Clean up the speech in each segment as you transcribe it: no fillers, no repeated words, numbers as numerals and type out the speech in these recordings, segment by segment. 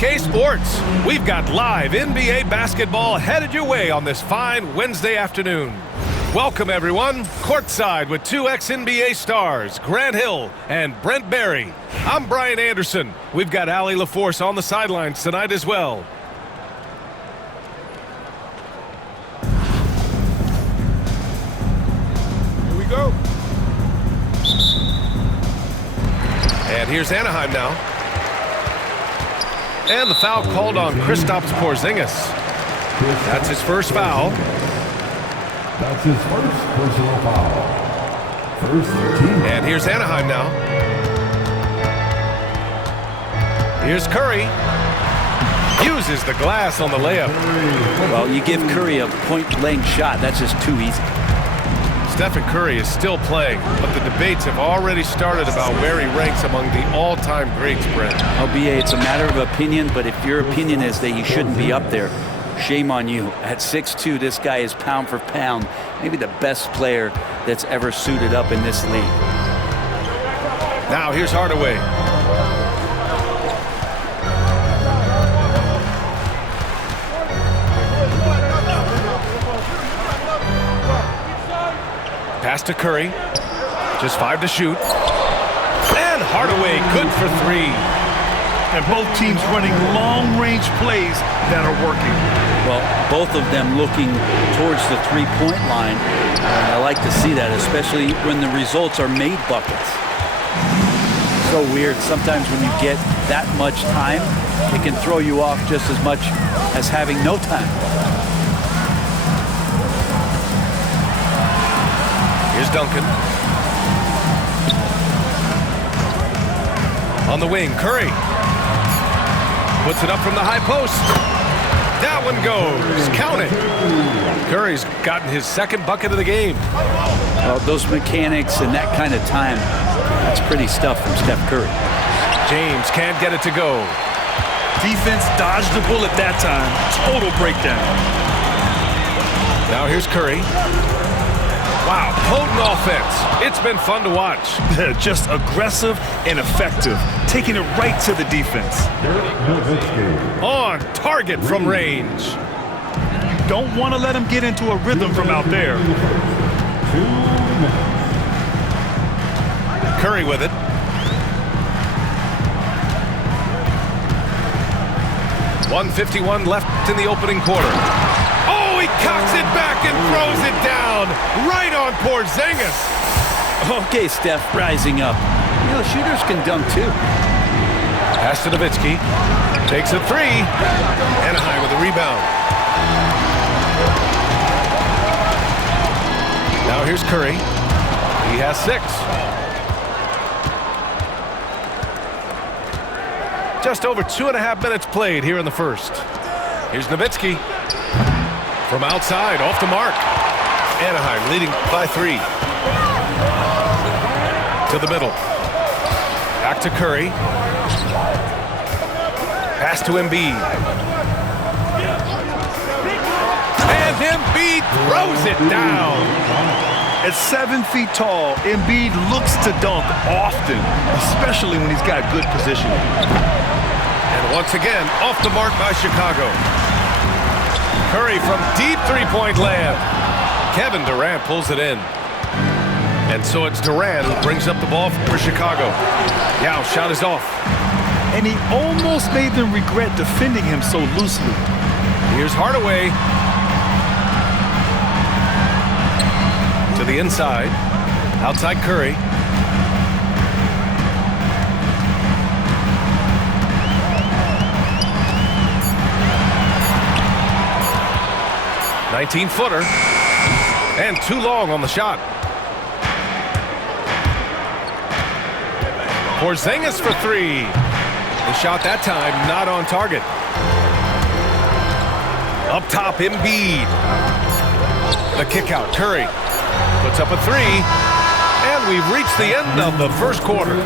SK Sports. We've got live NBA basketball headed your way on this fine Wednesday afternoon. Welcome, everyone. Courtside with two ex-NBA stars, Grant Hill and Brent Barry. I'm Brian Anderson. We've got Allie LaForce on the sidelines tonight as well. Here we go. And here's Anaheim now. And the foul called on Kristaps Porzingis. That's his first foul. That's his first personal foul. First team. And here's Anaheim now. Here's Curry. Uses the glass on the layup. Well, you give Curry a point-blank shot. That's just too easy. Stephen Curry is still playing, but the debates have already started about where he ranks among the all-time greats, Brent. LBA, it's a matter of opinion, but if your opinion is that he shouldn't be up there, shame on you. At 6'2", this guy is pound for pound, maybe the best player that's ever suited up in this league. Now here's Hardaway. Pass to Curry. Just 5 to shoot. And Hardaway good for 3. And both teams running long-range plays that are working. Well, both of them looking towards the three-point line. And I like to see that, especially when the results are made buckets. So weird. Sometimes when you get that much time, it can throw you off just as much as having no time. Here's Duncan. On the wing, Curry. Puts it up from the high post. That one goes. Count it. Curry's gotten his second bucket of the game. Well, those mechanics and that kind of time, that's pretty stuff from Steph Curry. James can't get it to go. Defense dodged the bullet that time. Total breakdown. Now here's Curry. Wow, potent offense. It's been fun to watch. Just aggressive and effective, taking it right to the defense. On target from range. Don't want to let him get into a rhythm from out there. Curry with it. .151 left in the opening quarter. Oh, he cocks it back and throws it down right on Porzingis. Okay, Steph, rising up. You know, shooters can dunk too. Pass to Nowitzki. Takes a 3. Anaheim with a rebound. Now here's Curry. He has 6. Just over 2.5 minutes played here in the first. Here's Nowitzki. From outside, off the mark. Anaheim leading by 3. To the middle. Back to Curry. Pass to Embiid. And Embiid throws it down. At 7 feet tall, Embiid looks to dunk often, especially when he's got good positioning. And once again, off the mark by Chicago. Curry from deep three-point land. Kevin Durant pulls it in. And so it's Durant who brings up the ball for Chicago. Yao shot is off. And he almost made them regret defending him so loosely. Here's Hardaway. To the inside. Outside Curry. .19-footer. And too long on the shot. Porzingis for 3. The shot that time not on target. Up top, Embiid. The kick out, Curry. Puts up a 3. And we've reached the end of the first quarter.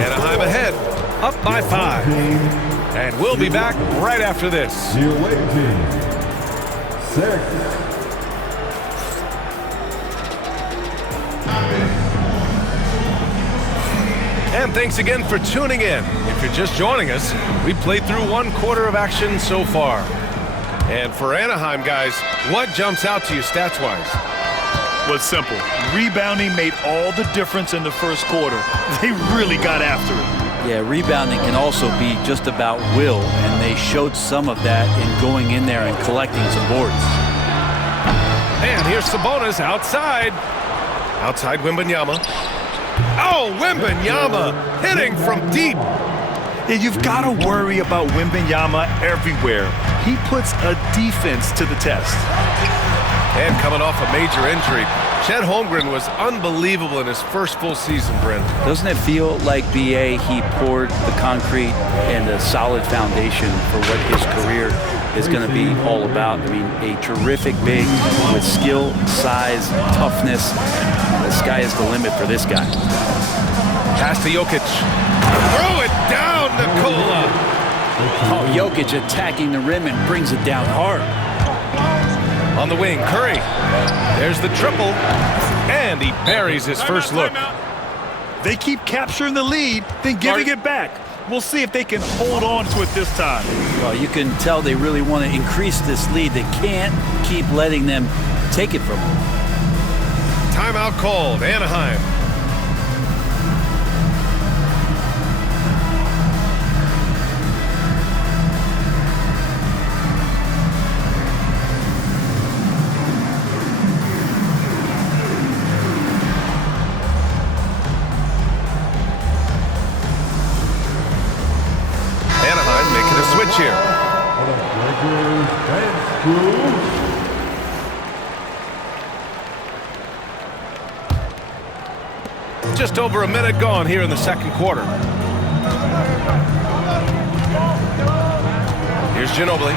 Anaheim ahead, up by 5. And we'll be back right after this. Your away team. 6. And thanks again for tuning in. If you're just joining us, we played through 1 quarter of action so far. And for Anaheim, guys, what jumps out to you stats-wise? Well, it's simple. Rebounding made all the difference in the first quarter. They really got after it. Yeah, rebounding can also be just about will, and they showed some of that in going in there and collecting some boards. And here's Sabonis outside. Outside Wembanyama. Oh, Wembanyama hitting from deep. Yeah, you've got to worry about Wembanyama everywhere. He puts a defense to the test. And coming off a major injury, Chet Holmgren was unbelievable in his first full season, Brent. Doesn't it feel like, B.A., he poured the concrete and a solid foundation for what his career is going to be all about? I mean, a terrific big with skill, size, toughness. The sky is the limit for this guy. Pass to Jokic. Throw it down, Nikola. Oh, Jokic attacking the rim and brings it down hard. On the wing, Curry. There's the triple. And he buries his first look. They keep capturing the lead, then giving it back. We'll see if they can hold on to it this time. Well, you can tell they really want to increase this lead. They can't keep letting them take it from them. Timeout called, Anaheim. Anaheim making a switch here. Just over a minute gone here in the second quarter. Here's Ginobili.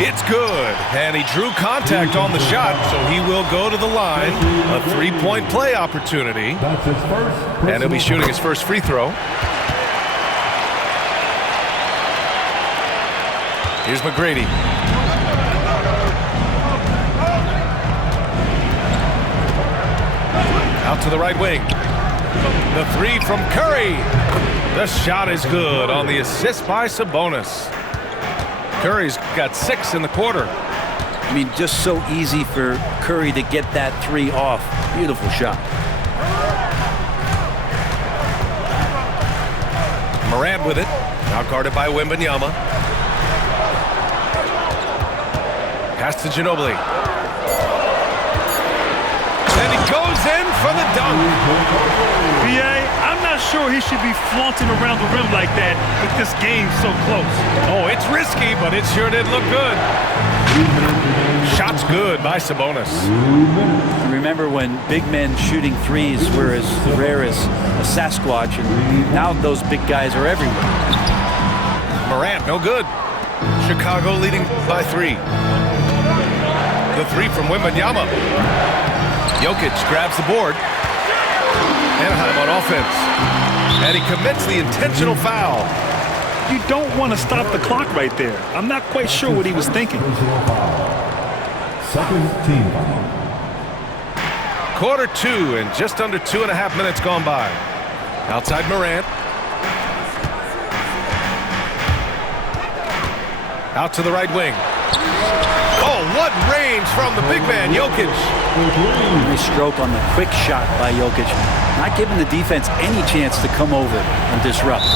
It's good. And he drew contact on the shot, so he will go to the line. A 3-point play opportunity. And he'll be shooting his first free throw. Here's McGrady. Out to the right wing. The 3 from Curry. The shot is good on the assist by Sabonis. Curry's got 6 in the quarter. I mean, just so easy for Curry to get that 3 off. Beautiful shot. Morant with it. Now guarded by Wembanyama. Pass to Ginobili. And he goes in for the dunk. B.A., I'm not sure he should be flaunting around the rim like that with this game so close. Oh, it's risky, but it sure did look good. Shot's good by Sabonis. Remember when big men shooting threes were as rare as a Sasquatch, and now those big guys are everywhere. Morant, no good. Chicago leading by 3. The 3 from Wembanyama. Jokic grabs the board. Anaheim on offense. And he commits the intentional foul. You don't want to stop the clock right there. I'm not quite sure what he was thinking. Second team foul. Quarter 2 and just under 2.5 minutes gone by. Outside Morant. Out to the right wing. Oh, what range from the big man, Jokic. Nice stroke on the quick shot by Jokic. Not giving the defense any chance to come over and disrupt.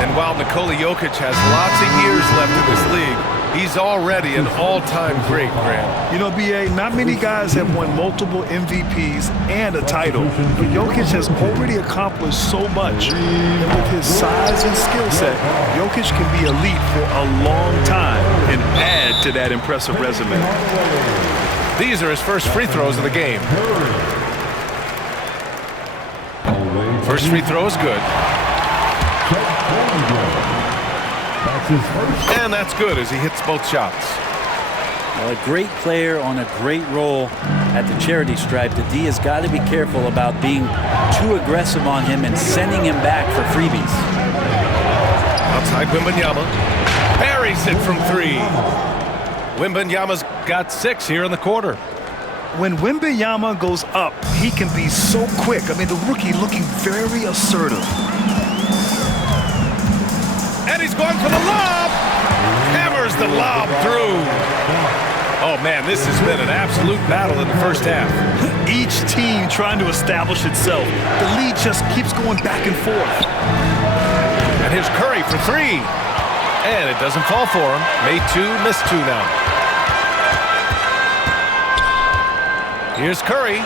And while Nikola Jokic has lots of years left in this league, he's already an all-time great, Grant. You know, B.A., not many guys have won multiple MVPs and a title, but Jokic has already accomplished so much. And with his size and skill set, Jokic can be elite for a long time and add to that impressive resume. These are his first free throws of the game. First free throw is good. And that's good as he hits both shots. Well, a great player on a great role at the charity stripe. The D has got to be careful about being too aggressive on him and sending him back for freebies. Outside Wembanyama. Buries it from 3. Wembanyama's got 6 here in the quarter. When Wembanyama goes up, he can be so quick. I mean, the rookie looking very assertive. And he's going for the lob. Hammers the lob through. Oh, man, this has been an absolute battle in the first half. Each team trying to establish itself. The lead just keeps going back and forth. And here's Curry for three. And it doesn't fall for him. Made two, missed two now. Here's Curry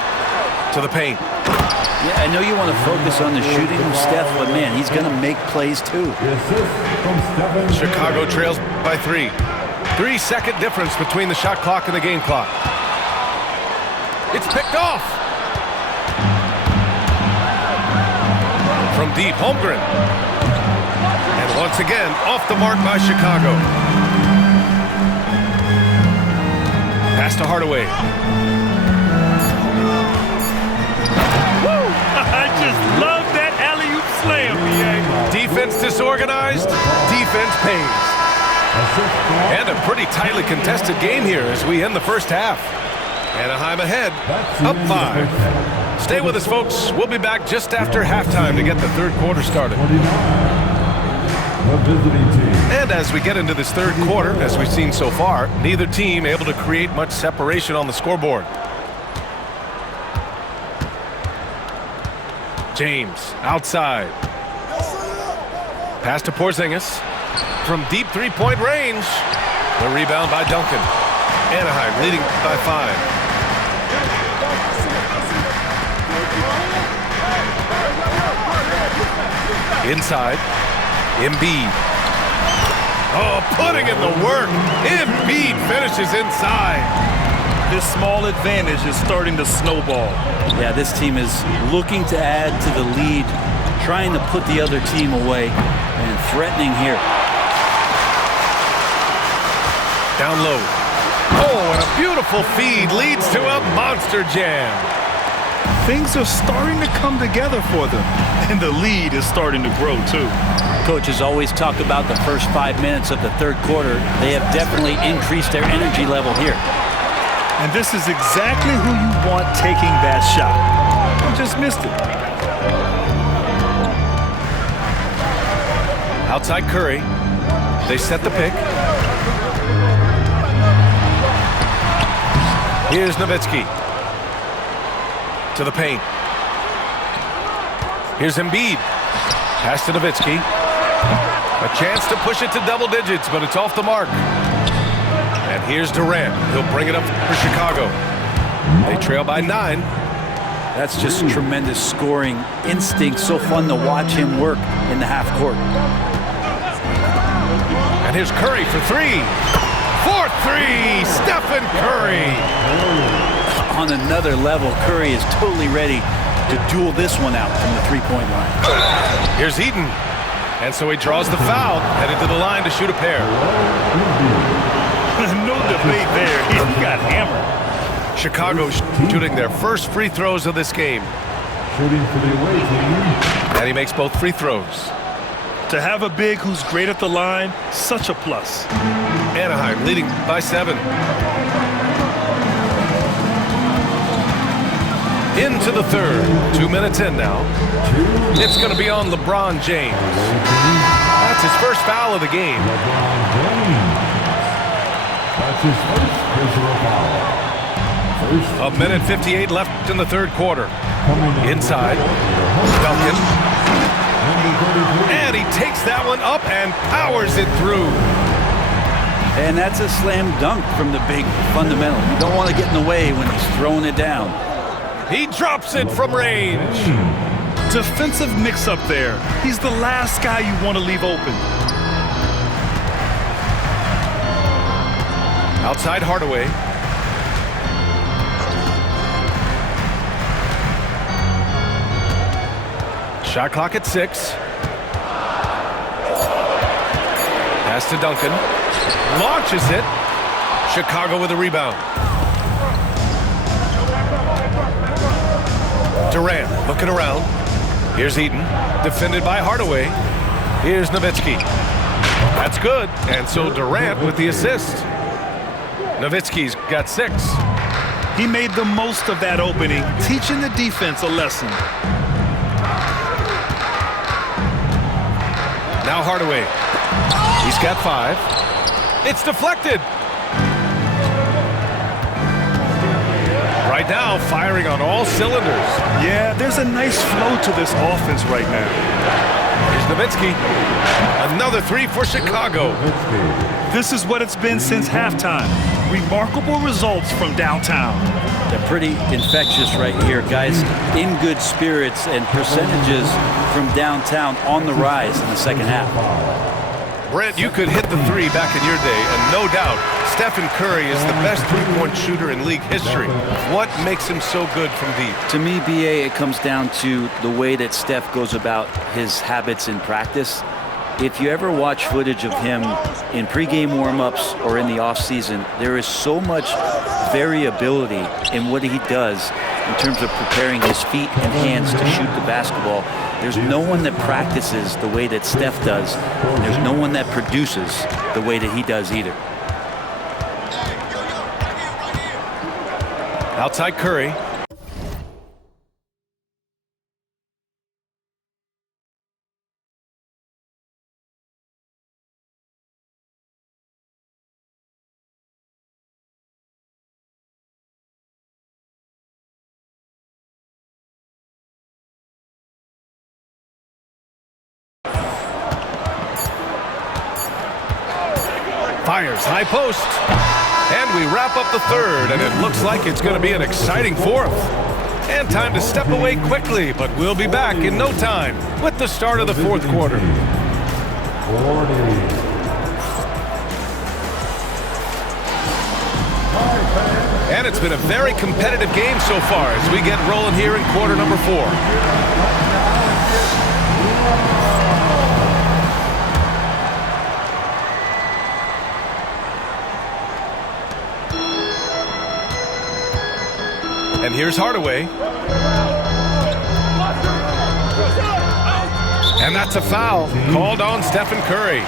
to the paint. Yeah, I know you want to focus on the shooting of Steph, but man, he's going to make plays too. The assist from Stephen Chicago Curry. trails by 3. 3-second difference between the shot clock and the game clock. It's picked off. From deep, Holmgren. And once again, off the mark by Chicago. Pass to Hardaway. Woo! I just love that alley-oop slam, BA. Defense disorganized, defense pays. And a pretty tightly contested game here as we end the first half. Anaheim ahead, up 5. Stay with us, folks. We'll be back just after halftime to get the third quarter started. 29. The visiting team. And as we get into this third quarter, as we've seen so far, neither team able to create much separation on the scoreboard. James, outside. Pass to Porzingis. From deep three-point range. The rebound by Duncan. Anaheim leading by 5. Inside. Embiid. Oh, putting in the work. Embiid finishes inside. This small advantage is starting to snowball. Yeah, this team is looking to add to the lead, trying to put the other team away, and threatening here. Down low. Oh, and a beautiful feed leads to a monster jam. Things are starting to come together for them, and the lead is starting to grow, too. Coaches always talk about the first 5 minutes of the third quarter. They have definitely increased their energy level here. And this is exactly who you want taking that shot. You just missed it. Outside Curry. They set the pick. Here's Nowitzki. To the paint. Here's Embiid. Pass to Nowitzki. A chance to push it to double digits, but it's off the mark. And here's Durant. He'll bring it up for Chicago. They trail by 9. That's just tremendous scoring instinct. So fun to watch him work in the half court. And here's Curry for 3. For 3, Stephen Curry. On another level, Curry is totally ready to duel this one out from the three-point line. Here's Eden. And so he draws the foul, headed to the line to shoot a pair. No debate there. He got hammered. Chicago shooting their first free throws of this game. Shooting for the away team. And he makes both free throws. To have a big who's great at the line, such a plus. Anaheim leading by 7. Into the third. 2 minutes in now. It's going to be on LeBron James. That's his first foul of the game. LeBron James. That's his first personal foul. First A minute 58 left in the third quarter. coming Inside. Duncan. And he takes that one up and powers it through. And that's a slam dunk from the big fundamental. You don't want to get in the way when he's throwing it down. He drops it from range. Defensive mix-up there. He's the last guy you want to leave open. Outside Hardaway. Shot clock at 6. Pass to Duncan. Launches it. Chicago with a rebound. Durant looking around. Here's Eden. Defended by Hardaway. Here's Nowitzki. That's good. And so Durant with the assist. Nowitzki's got 6. He made the most of that opening, teaching the defense a lesson. Now Hardaway. He's got 5. It's deflected. Right now, firing on all cylinders. Yeah, there's a nice flow to this offense right now. Here's Nowitzki. Another 3 for Chicago. This is what it's been since halftime. Remarkable results from downtown. They're pretty infectious right here, guys. In good spirits and percentages from downtown on the rise in the second half. Brent, you could hit the 3 back in your day, and no doubt, Stephen Curry is the best three-point shooter in league history. What makes him so good from deep? To me, BA, it comes down to the way that Steph goes about his habits in practice. If you ever watch footage of him in pregame warm-ups or in the off-season, there is so much variability in what he does in terms of preparing his feet and hands to shoot the basketball. There's no one that practices the way that Steph does, and there's no one that produces the way that he does either. Outside Curry. Fires high post. And we wrap up the third, and it looks like it's going to be an exciting fourth. And time to step away quickly, but we'll be back in no time with the start of the fourth quarter. And it's been a very competitive game so far as we get rolling here in quarter number 4. And here's Hardaway. And that's a foul called on Stephen Curry.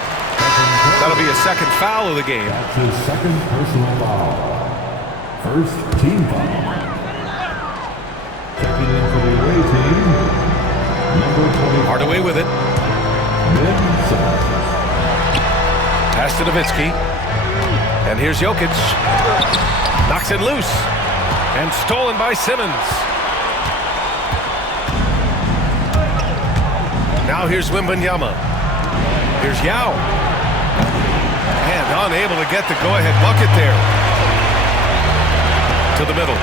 That'll be a second foul of the game. That's his second personal foul. First team foul. Checking in for the away team, number 25. Hardaway with it. Ben Simmons. Pass to Nowitzki. And here's Jokic. Knocks it loose. And stolen by Simmons. Now here's Wembanyama. Here's Yao. And unable to get the go-ahead bucket there. To the middle.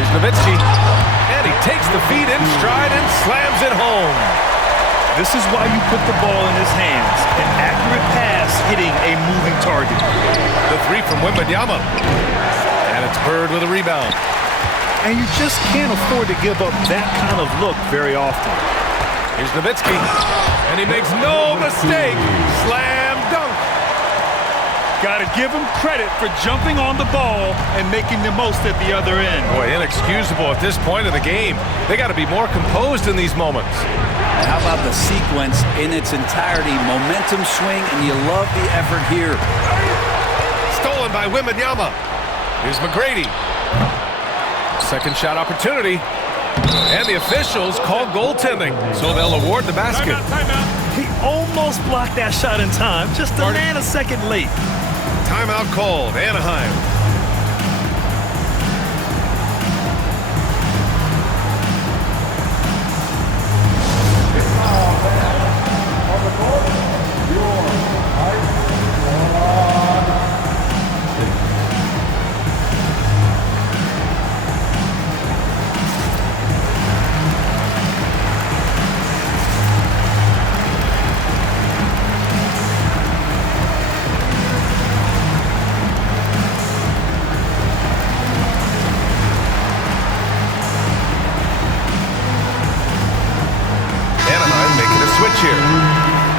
Here's Nowitzki. And he takes the feed in stride and slams it home. This is why you put the ball in his hands. An accurate pass hitting a moving target. The 3 from Wembanyama. And it's Bird with a rebound. And you just can't afford to give up that kind of look very often. Here's Nowitzki. And he makes no mistake. Slam dunk. Got to give him credit for jumping on the ball and making the most at the other end. Boy, inexcusable at this point of the game. They got to be more composed in these moments. And how about the sequence in its entirety? Momentum swing, and you love the effort here. Stolen by Wembanyama. Here's McGrady. Second shot opportunity. And the officials call goaltending, so they'll award the basket. He almost blocked that shot in time, just a nanosecond late. Timeout called, Anaheim.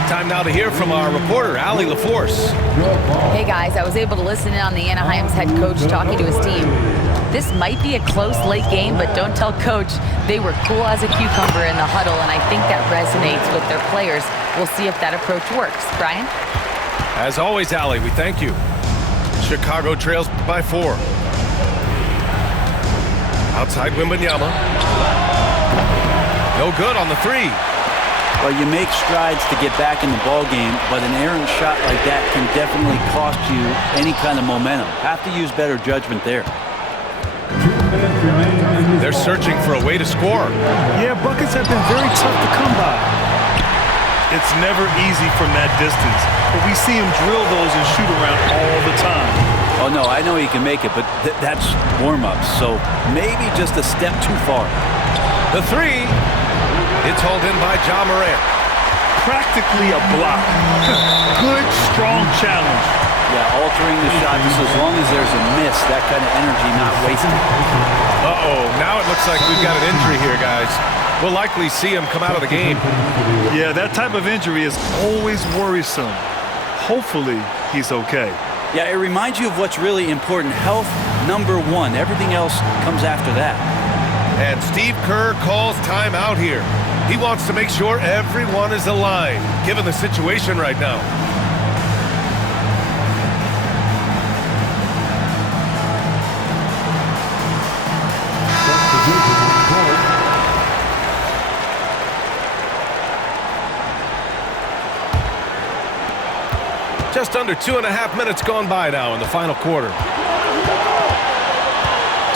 Time now to hear from our reporter, Allie LaForce. Hey guys, I was able to listen in on the Anaheim's head coach talking to his team. This might be a close late game, but don't tell coach. They were cool as a cucumber in the huddle, and I think that resonates with their players. We'll see if that approach works. Brian? As always, Allie, we thank you. Chicago trails by 4. Outside Wembanyama. No good on the three. Well, you make strides to get back in the ball game, but an errant shot like that can definitely cost you any kind of momentum. Have to use better judgment there. They're searching for a way to score. Yeah, buckets have been very tough to come by. It's never easy from that distance, but we see him drill those and shoot around all the time. Oh, no, I know he can make it, but that's warm-ups, so maybe just a step too far. The three. It's hauled in by Ja Morant. Practically a block. Good, strong challenge. Yeah, altering the shot just as long as there's a miss, that kind of energy not wasted. Uh-oh, now it looks like we've got an injury here, guys. We'll likely see him come out of the game. Yeah, that type of injury is always worrisome. Hopefully, he's okay. Yeah, it reminds you of what's really important. Health, number one. Everything else comes after that. And Steve Kerr calls timeout here. He wants to make sure everyone is aligned, given the situation right now. Just under 2.5 minutes gone by now in the final quarter.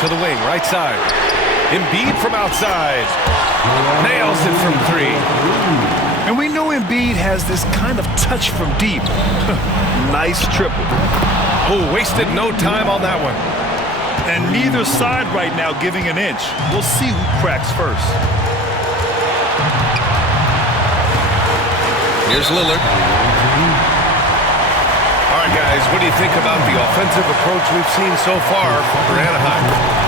To the wing, right side. Embiid from outside. Nails it from three. And we know Embiid has this kind of touch from deep. Nice triple. Oh, wasted no time on that one. And neither side right now giving an inch. We'll see who cracks first. Here's Lillard. All right, guys, what do you think about the offensive approach we've seen so far for Anaheim?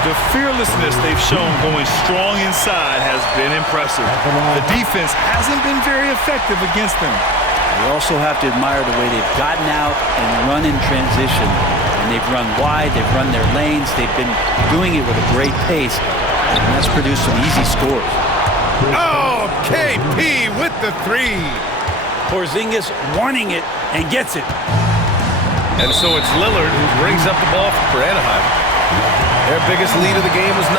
The fearlessness they've shown going strong inside has been impressive. The defense hasn't been very effective against them. We also have to admire the way they've gotten out and run in transition. And they've run wide, they've run their lanes, they've been doing it with a great pace. And that's produced some easy scores. Oh, KP with the three. Porzingis wanting it and gets it. And so it's Lillard who brings up the ball for Anaheim. Their biggest lead of the game was 9.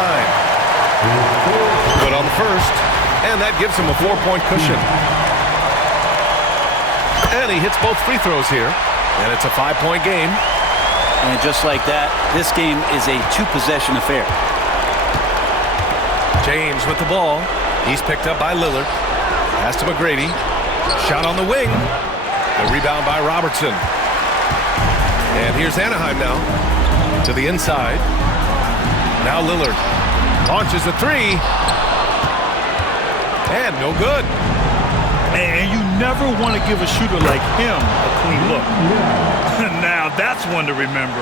Good on the first, and that gives him a 4-point cushion. And he hits both free throws here, and it's a 5-point game. And just like that, this game is a 2-possession affair. James with the ball. He's picked up by Lillard. Pass to McGrady. Shot on the wing. The rebound by Robertson. And here's Anaheim now to the inside. Now Lillard launches a three. And no good. And you never want to give a shooter like him a clean look. Now that's one to remember.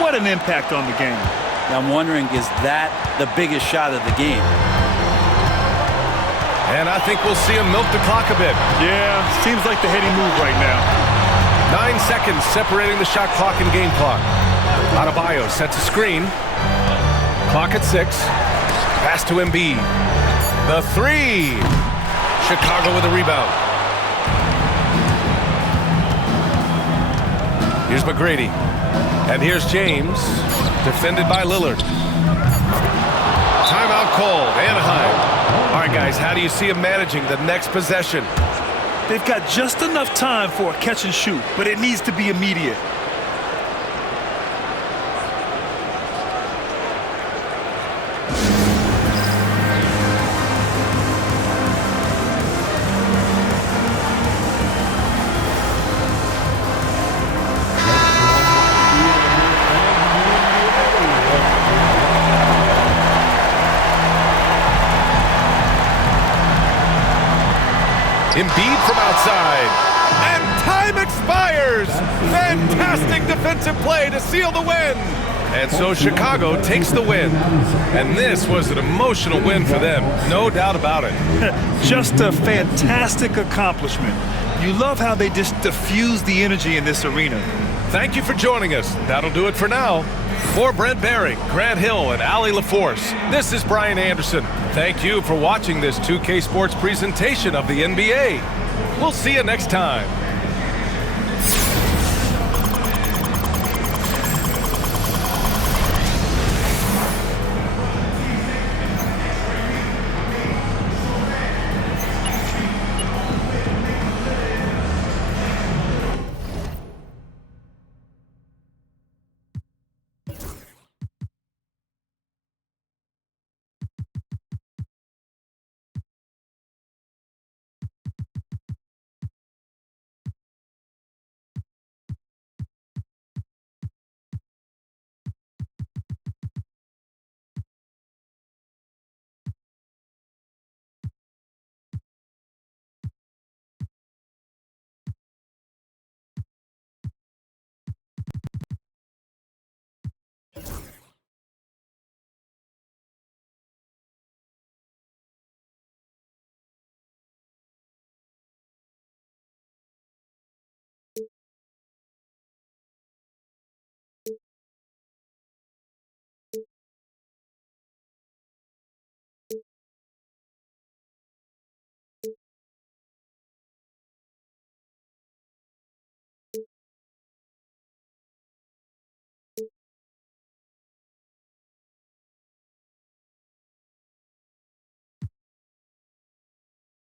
What an impact on the game. Now I'm wondering, is that the biggest shot of the game? And I think we'll see him milk the clock a bit. Yeah, seems like the heady move right now. 9 seconds separating the shot clock and game clock. Adebayo sets a screen. Clock at 6. Pass to Embiid. The three. Chicago with a rebound. Here's McGrady. And here's James. Defended by Lillard. Timeout called. Anaheim. All right, guys, how do you see him managing the next possession? They've got just enough time for a catch and shoot, but it needs to be immediate. Embiid from outside. And time expires. Fantastic defensive play to seal the win. And so Chicago takes the win. And this was an emotional win for them. No doubt about it. Just a fantastic accomplishment. You love how they just diffuse the energy in this arena. Thank you for joining us. That'll do it for now. For Brent Barry, Grant Hill, and Allie LaForce, this is Brian Anderson. Thank you for watching this 2K Sports presentation of the NBA. We'll see you next time.